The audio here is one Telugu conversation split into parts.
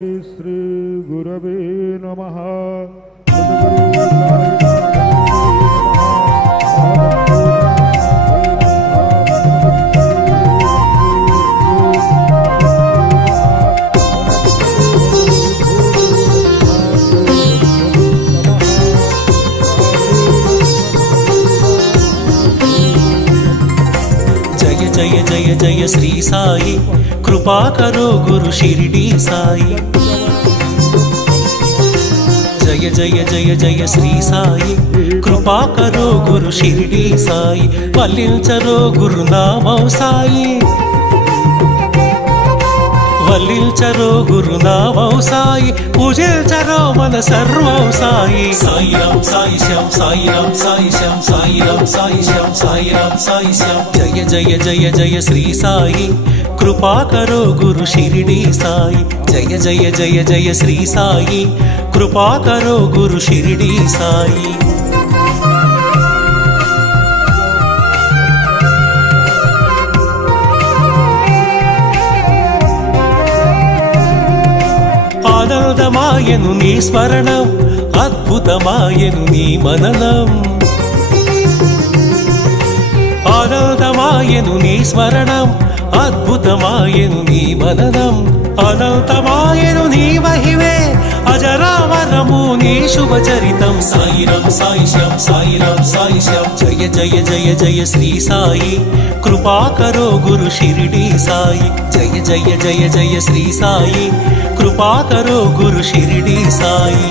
श्री गुरवे नमः। जय जय जय जय श्री साई, कृपा करो गुरु शिरडी साई। जय जय जय जय श्री साई, कृपा करो गुरु शिरडी साई। वल्लिंचरो गुरुनामं साई, वल्लिंचरो गुरुनामं साई। पूजिंचरो मन सर्वं साई। साई राम साई श्याम, साई राम साई श्याम, साई राम साई श्याम, साई राम साई श्याम। जय जय जय जय श्री साई, कृपा करो गुरु शिरडी साई। जय जय जय जय श्री साई, कृपा करो गुरु शिरडी साई। ఆనందమాయను నీ స్మరణం, అద్భుతమాయను నీ మననం। ఆనందమాయను నీ స్మరణం, అద్భుతమాయను నీ మననం। అనంతమాయను నీ మహిమే, అజరామరము నీ శుభచరితం। సాయి రామ్ సాయి శ్యామ్, సాయి రామ్ సాయి శ్యామ్। జయ జయ జయ జయ శ్రీ సాయి, కృపా కరో గురు షిరిడి సాయి। జయ జయ జయ జయ శ్రీ సాయి, కృపా కరో గురు షిరిడి సాయి।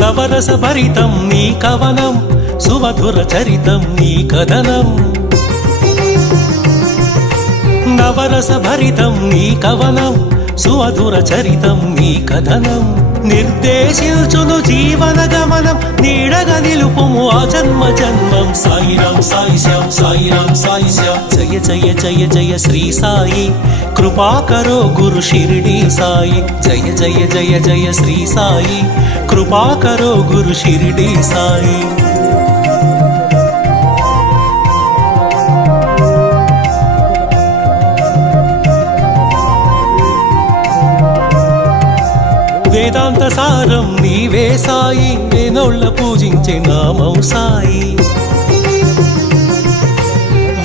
నవరస భరితం నీ కవనం, సుమధుర చరితం నీ కథనం। నవరస భరితం నీ కవనం, సుమధుర చరితం నీ కథనం। నిర్దేశించును జీవన గమనం, నీడగా నిలుపుము ఆ జన్మ జన్మం। సాయి రామ్ సాయి శ్యామ్, సాయి రామ్ సాయి శ్యామ్। జయ జయ జయ జయ శ్రీ సాయి, కృపా కరో గురు షిరిడి సాయి। జయ జయ జయ జయ శ్రీ సాయి, కృపా కరో గురు షిరిడి సాయి। వేదాంత సారం నీవే సాయి, వేనోళ్ళ పూజించే నామం సాయి।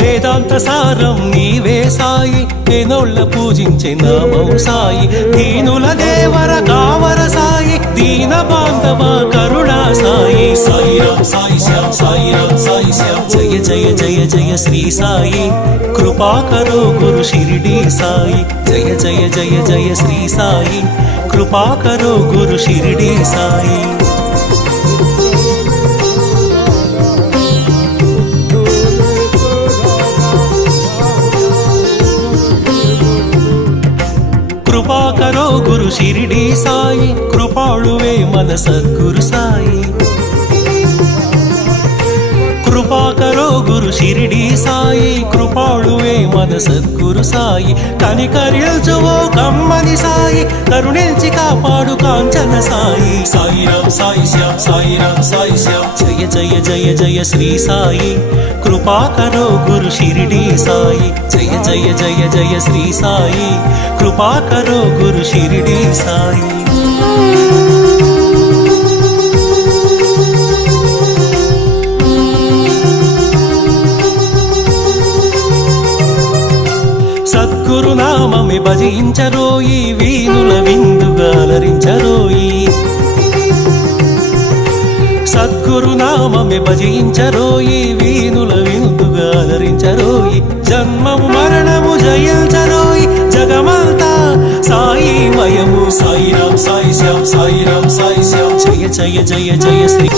వేదాంత సారం నీవే సాయి, వేనోళ్ళ పూజించే నామం సాయి। దీనుల దేవర కావర సాయి, దీన బాంధవ కరుణా సాయి। సాయి రామ్ సాయి శ్యామ్, సాయి రామ్ సాయి శ్యామ్। జయ జయ జయ జయ శ్రీ సాయి, కృపా కరో గురు షిరిడి సాయి। జయ జయ జయ జయ శ్రీ సాయి, కృపా కరో గురు షిరిడి సాయి। కృపా కరో గురు షిరిడి సాయి, కృపాళువే మన సద్గురు సాయి। కృపా కరో గురు షిరిడి సాయి, కృపాళువే మన సద్గురు సాయి। కనికరించువో కమ్మని సాయి, కరుణించి కాపాడు కాంచన సాయి। సాయి రామ్ సాయి శ్యామ్, సాయి రామ్ సాయి శ్యామ్। జయ జయ జయ జయ శ్రీ సాయి, కృపా కరో గురు షిరిడి సాయి। జయ జయ జయ జయ శ్రీ సాయి, కృపా కరో గురు షిరిడి సాయి। సద్గురు నామమే భజించరోయి, వీనుల విందుగా అలరించరోయి। సద్గురు నామమే భజించరోయి, వీనుల విందుగా అలరించరోయి। జన్మము మరణము జయించరోయి, జగమంతా సాయి మయము। సాయి రామ్ సాయి శ్యామ్, సాయి రామ్ సాయి శ్యామ్। జయ జయ జయ జయ శ్రీ